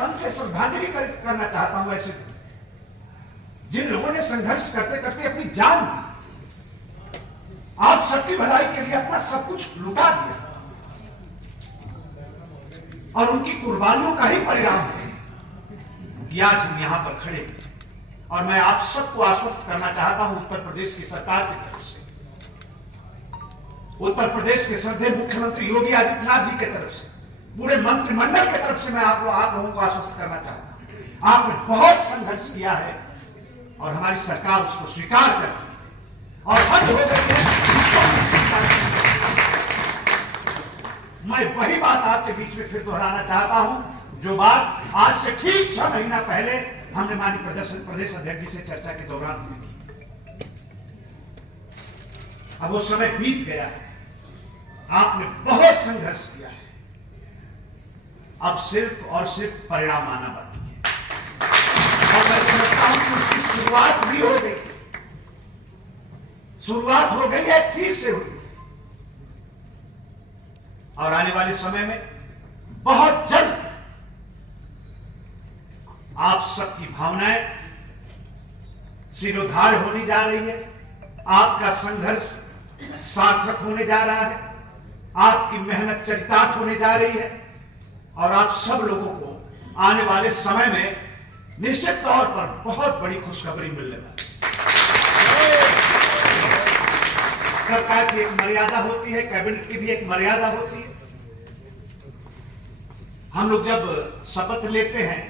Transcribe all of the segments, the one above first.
मन से श्रद्धांजलि करना चाहता हूं ऐसे जिन लोगों ने संघर्ष करते करते अपनी जान दी, आप सबकी भलाई के लिए अपना सब कुछ लुटा दिया, और उनकी कुर्बानियों का ही परिणाम है कि आज हम यहां पर खड़े हैं। और मैं आप सबको आश्वस्त करना चाहता हूं उत्तर प्रदेश की सरकार की तरफ से, उत्तर प्रदेश के श्रद्धेय मुख्यमंत्री योगी आदित्यनाथ जी की तरफ से, पूरे मंत्रिमंडल की तरफ से मैं आप लोगों को आश्वस्त करना चाहता हूं। आपने बहुत संघर्ष किया है और हमारी सरकार उसको स्वीकार करती है और हद हो गई है। मैं वही बात आपके बीच में फिर दोहराना चाहता हूं जो बात आज से ठीक 6 महीना पहले हमने माननीय प्रदेश अध्यक्ष जी से चर्चा के दौरान हुई थी। अब वो समय बीत गया है, आपने बहुत संघर्ष किया है, अब सिर्फ और सिर्फ परिणाम आना बाकी है। और मैं समझता हूं कि उसकी शुरुआत भी हो गई, शुरुआत हो गई है, ठीक से हुई, और आने वाले समय में बहुत जल्द आप सबकी भावनाएं सिरोधार होने जा रही है, आपका संघर्ष सार्थक होने जा रहा है, आपकी मेहनत चरितार्थ होने जा रही है, और आप सब लोगों को आने वाले समय में निश्चित तौर पर बहुत बड़ी खुशखबरी मिलने वाली है। सरकार की एक मर्यादा होती है, कैबिनेट की भी एक मर्यादा होती है। हम लोग जब शपथ लेते हैं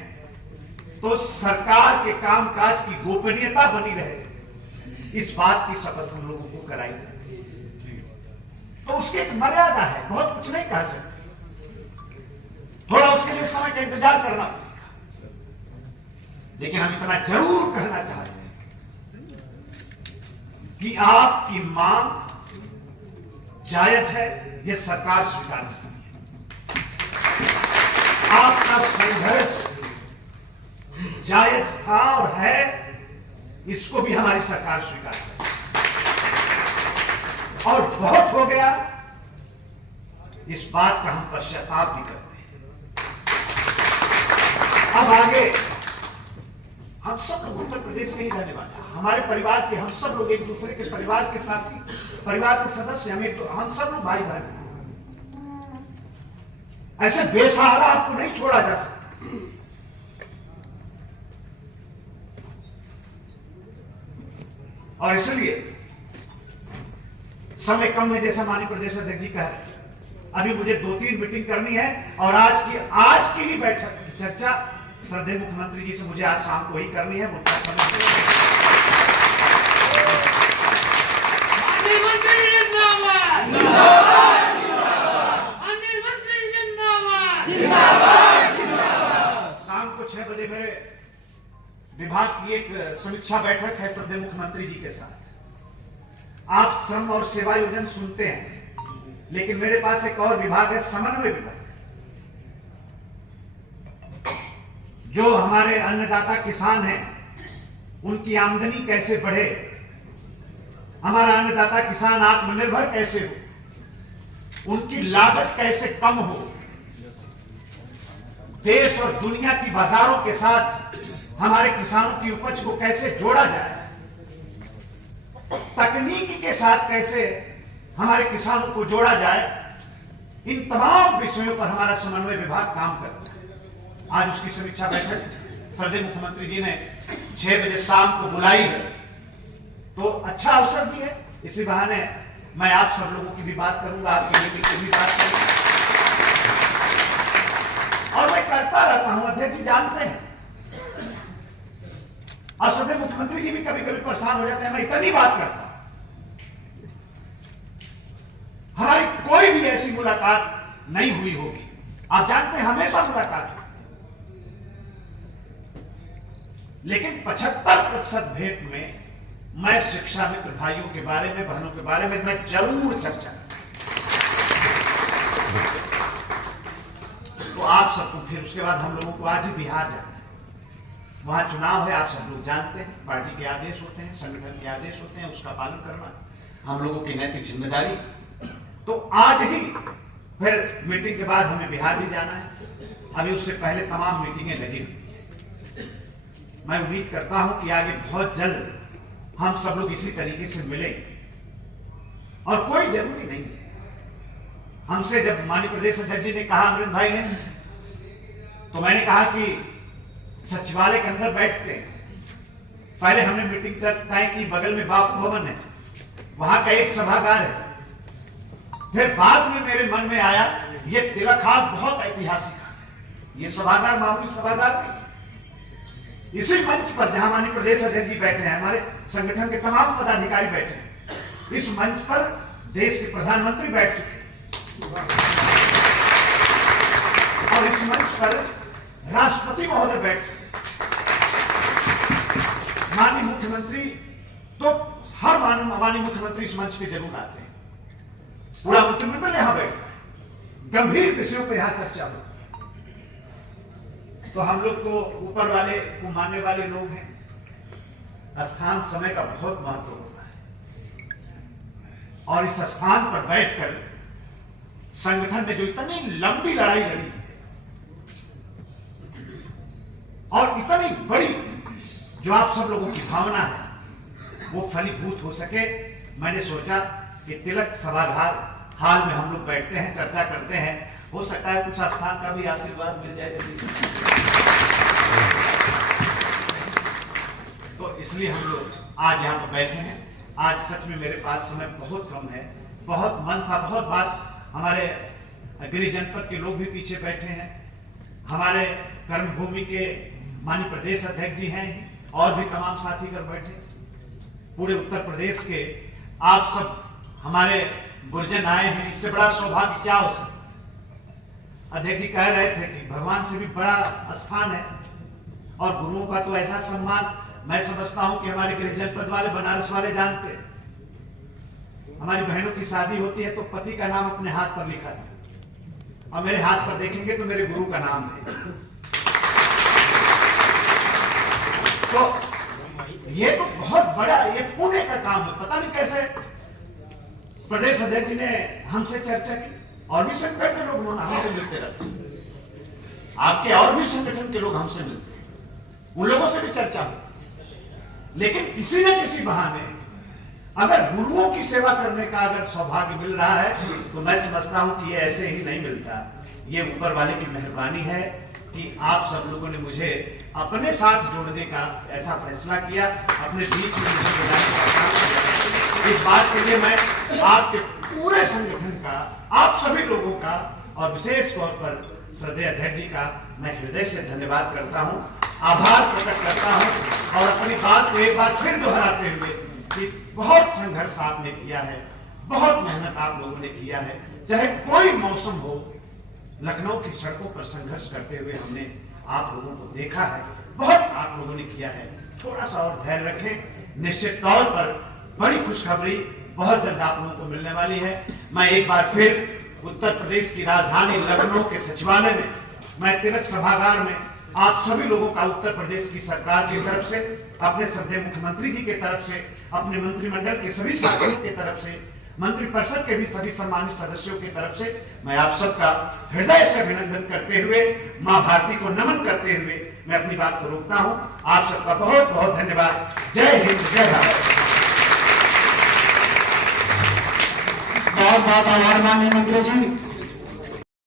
तो सरकार के कामकाज की गोपनीयता बनी रहे, इस बात की शपथ हम लोगों को कराई जाती है। तो उसकी एक मर्यादा है, बहुत कुछ नहीं कह सकते, थोड़ा उसके लिए समय का इंतजार करना पड़ेगा। लेकिन हम इतना जरूर कहना चाहते हैं कि आपकी मांग जायज है, यह सरकार स्वीकार करती है। आपका संघर्ष जायज था और है, इसको भी हमारी सरकार स्वीकार करती है। और बहुत हो गया, इस बात का हम पश्चाताप भी करते हैं। अब आगे हम सब लोग उत्तर प्रदेश के ही रहने वाले हैं, हमारे परिवार के हम सब लोग एक दूसरे के परिवार के साथी, परिवार के सदस्य, हम सब लोग भाई भाई। ऐसे बेसहारा आपको नहीं छोड़ा जा सकता। और इसलिए समय कम है, जैसा माननीय प्रदेश अध्यक्ष जी कह रहे हैं, अभी मुझे 2-3 मीटिंग करनी है, और आज की ही बैठक की चर्चा श्रद्धेय मुख्यमंत्री जी से मुझे आज शाम को ही करनी है। मुद्दा शाम को 6 बजे मेरे विभाग की एक समीक्षा बैठक है श्रद्धेय मुख्यमंत्री जी के साथ। आप श्रम और सेवा योजना सुनते हैं, लेकिन मेरे पास एक और विभाग है, समन्वय विभाग, जो हमारे अन्नदाता किसान हैं उनकी आमदनी कैसे बढ़े, हमारा अन्नदाता किसान आत्मनिर्भर कैसे हो, उनकी लागत कैसे कम हो, देश और दुनिया की बाजारों के साथ हमारे किसानों की उपज को कैसे जोड़ा जाए, तकनीकी के साथ कैसे हमारे किसानों को जोड़ा जाए, इन तमाम विषयों पर हमारा समन्वय विभाग काम करता है। आज उसकी समीक्षा बैठक श्रद्धेय मुख्यमंत्री जी ने 6 बजे शाम को बुलाई है, तो अच्छा अवसर भी है, इसी बहाने मैं आप सब लोगों की भी बात करूंगा, आपकी मीटिंग की भी बात करूंगा, और मैं करता रहता हूं, अध्यक्ष जी जानते हैं, और श्रद्धेय मुख्यमंत्री जी भी कभी कभी परेशान हो जाते हैं, मैं इतनी बात करता हूं। हमारी कोई भी ऐसी मुलाकात नहीं हुई होगी, आप जानते हैं हमेशा मुलाकात, लेकिन 75% भेंट में मैं शिक्षा मित्र भाइयों के बारे में, बहनों के बारे में मैं जरूर चर्चा, तो आप सबको फिर उसके बाद हम लोगों को आज ही बिहार जाना है, वहां चुनाव है, आप सब लोग जानते हैं, पार्टी के आदेश होते हैं, संगठन के आदेश होते हैं, उसका पालन करना हम लोगों की नैतिक जिम्मेदारी। तो आज ही फिर मीटिंग के बाद हमें बिहार ही जाना है, अभी उससे पहले तमाम मीटिंगें लगी हुई। मैं उम्मीद करता हूं कि आगे बहुत जल्द हम सब लोग इसी तरीके से मिलेंगे। और कोई जरूरी नहीं है, हमसे जब माननीय प्रदेश अध्यक्ष जी ने कहा, अमृत भाई ने, तो मैंने कहा कि सचिवालय के अंदर बैठते हैं। पहले हमने मीटिंग तय की, बगल में बापू भवन है, वहां का एक सभागार है। फिर बाद में मेरे मन में आया ये तिलक हाट बहुत ऐतिहासिक है, ये सभागार मामूली सभागार नहीं। इसी मंच पर जहां माननीय प्रदेश अध्यक्ष जी बैठे हैं, हमारे संगठन के तमाम पदाधिकारी बैठे हैं, इस मंच पर देश के प्रधानमंत्री बैठ चुके हैं और इस मंच पर राष्ट्रपति महोदय बैठ चुके हैं। माननीय मुख्यमंत्री तो हर माननीय मुख्यमंत्री इस मंच पे जरूर आते हैं, पूरा मंत्रिमंडल यहां बैठता है, गंभीर विषयों पर यहां चर्चा होती है। तो हम लोग तो ऊपर वाले को मानने वाले लोग हैं, स्थान समय का बहुत महत्व होता है और इस स्थान पर बैठकर संगठन में जो इतनी लंबी लड़ाई लड़ी और इतनी बड़ी जो आप सब लोगों की भावना है वो फलीभूत हो सके, मैंने सोचा कि तिलक सभागार हाल में हम लोग बैठते हैं, चर्चा करते हैं, हो सकता है कुछ स्थान का भी आशीर्वाद मिल जाए जल्दी से। तो इसलिए हम लोग आज यहाँ पर बैठे हैं। आज सच में मेरे पास समय बहुत कम है, बहुत मन था, बहुत बात। हमारे गिरिजन जनपद के लोग भी पीछे बैठे हैं, हमारे कर्मभूमि के माननीय प्रदेश अध्यक्ष जी हैं और भी तमाम साथीगण बैठे, पूरे उत्तर प्रदेश के आप सब हमारे गुरजन आए हैं। इससे बड़ा सौभाग्य क्या हो सकता। अध्यक्ष जी कह रहे थे कि भगवान से भी बड़ा स्थान है और गुरुओं का तो ऐसा सम्मान मैं समझता हूं कि हमारे गिरिजन जनपद वाले, बनारस वाले जानते हैं। हमारी बहनों की शादी होती है तो पति का नाम अपने हाथ पर लिखा है और मेरे हाथ पर देखेंगे तो मेरे गुरु का नाम है। तो ये तो बहुत बड़ा, ये पुण्य का काम है। पता नहीं कैसे प्रदेश अध्यक्ष जी ने हमसे चर्चा की और भी संगठन के लोग हमसे मिलते रहते हैं, आपके और भी संगठन के लोग हमसे मिलते हैं, उन लोगों से भी चर्चा हो। लेकिन किसी न किसी बहाने अगर गुरुओं की सेवा करने का अगर सौभाग्य मिल रहा है तो मैं समझता हूं कि ये ऐसे ही नहीं मिलता। ये ऊपर वाले की मेहरबानी है कि आप सब लोगों ने मुझे अपने साथ जोड़ने का ऐसा फैसला किया, अपने बीच में मुझे बुलाने का काम किया। इस बात के लिए मैं आपके पूरे संगठन का, आप सभी लोगों का और विशेष तौर पर श्रद्धेय अध्यक्ष जी का मैं हृदय से धन्यवाद करता हूं, आभार प्रकट करता हूं और अपनी बात को एक बार फिर दोहराते हुए कि बहुत संघर्ष आपने किया है, बहुत मेहनत आप लोगों ने किया है। चाहे कोई मौसम हो, लखनऊ की सड़कों पर संघर्ष करते हुए हमने आप लोगों को देखा है, बहुत आप लोगों ने किया है। थोड़ा सा और धैर्य रखें, निश्चित तौर पर बड़ी खुशखबरी बहुत जल्द आप लोगों को मिलने वाली है। मैं एक बार फिर उत्तर प्रदेश की राजधानी लखनऊ के सचिवालय में, मैं तिलक सभागार में आप सभी लोगों का उत्तर प्रदेश की सरकार की तरफ से, अपने श्रद्धेय मुख्यमंत्री जी की तरफ से, अपने मंत्रिमंडल के सभी साथियों की तरफ से, मंत्रिपरिषद के भी सभी सम्मानित सदस्यों की तरफ से मैं आप सबका हृदय से अभिनंदन करते हुए, मां भारती को नमन करते हुए मैं अपनी बात को रोकता हूं। आप सबका बहुत बहुत धन्यवाद। जय हिंद, जय भारत। बहुत बहुत आभार माननीय मंत्री जी।